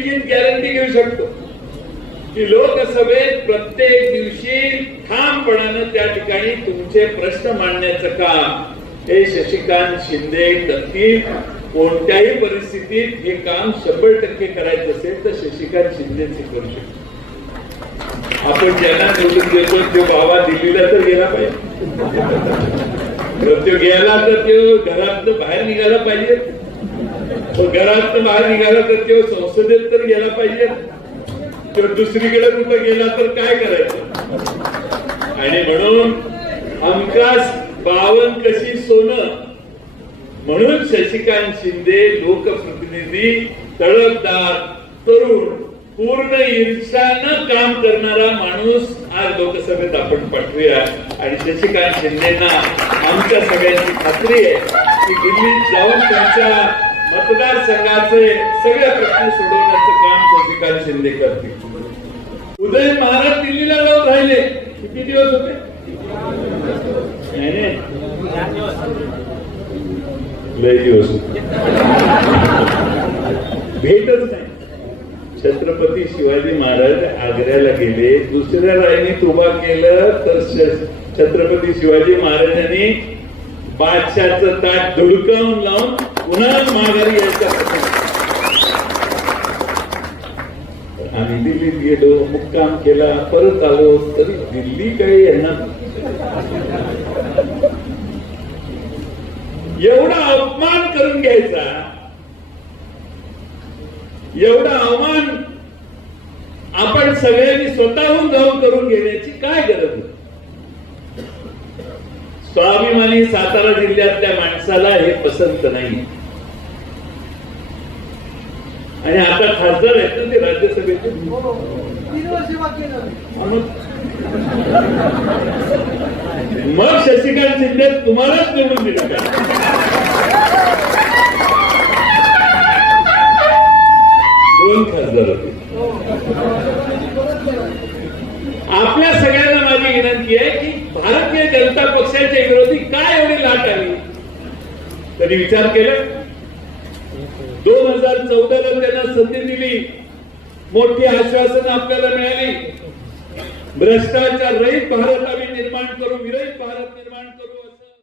लिखित गॅरंटी घेऊ शकतो. की लोकसभेत प्रत्येक दिवशी ठामपणानं त्या ठिकाणी तुमचे प्रश्न मांडण्याचं काम हे शशिकांत शिंदे करतील. कोणत्याही परिस्थितीत हे काम शंभर टक्के करायचं असेल तर शशिकांत शिंदेचे करू शकतो. आपण ज्यांना निवडून देतो तो बाबा दिल्लीला तर गेला पाहिजे. तो गेला तर तो घरात बाहेर निघाला पाहिजे. घरात बाहेर निघाला तर तो संसदेत तर गेला पाहिजे. तो दुसरीकडे कुठं गेला तर काय करायचं? आणि म्हणून हमखास बावन कशी सोनं? म्हणून शशिकांत शिंदे लोकप्रतिनिधी तळपदार तरुण पूर्ण ईर्षानं काम करणारा माणूस आज लोकसभेत आपण पाठवूया. आणि शशिकांत शिंदेना आमच्या सगळ्यांची खात्री आहे की दिल्लीत जाऊन त्यांच्या मतदारसंघाचे सगळे प्रश्न सोडवण्याचं काम शशिकांत शिंदे करतील. उदय महाराज दिल्लीला जाऊन राहिले. किती दिवस होते? लय दिवस भेटच नाही. छत्रपती शिवाजी महाराज आग्र्याला गेले. दुसऱ्या राईने उभा केलं तर छत्रपती शिवाजी महाराजांनी बादशाचं ताट धुडकावून लावून पुन्हा माघारी यायचा. आम्ही दिल्लीत गेलो मुक्काम केला परत आलो तरी दिल्ली काही येणार एवढा अपमान करून घ्यायचा एवढा अवमान आपण सगळ्यांनी स्वतःहून जाऊन करून घेण्याची काय गरज होती स्वाभिमानी सातारा जिल्ह्यातल्या माणसाला हे पसंत नाही. आणि आता खासदार आहेत ना ते राज्यसभेचे. मग मग शशिकांत शिंदे तुम्हालाच निवडून दिलं का? दोन खासदार होते. आपल्या सगळ्यांना माझी विनंती आहे की भारतीय जनता पक्षाच्या विरोधी काय एवढी लाट आली? कधी विचार केला? दोन हजार चौदाला त्यांना संधी दिली. मोठी आश्वासन आपल्याला मिळाली. भ्रष्टाचार रहित भारत आम्ही निर्माण करू विरहित भारत निर्माण करू.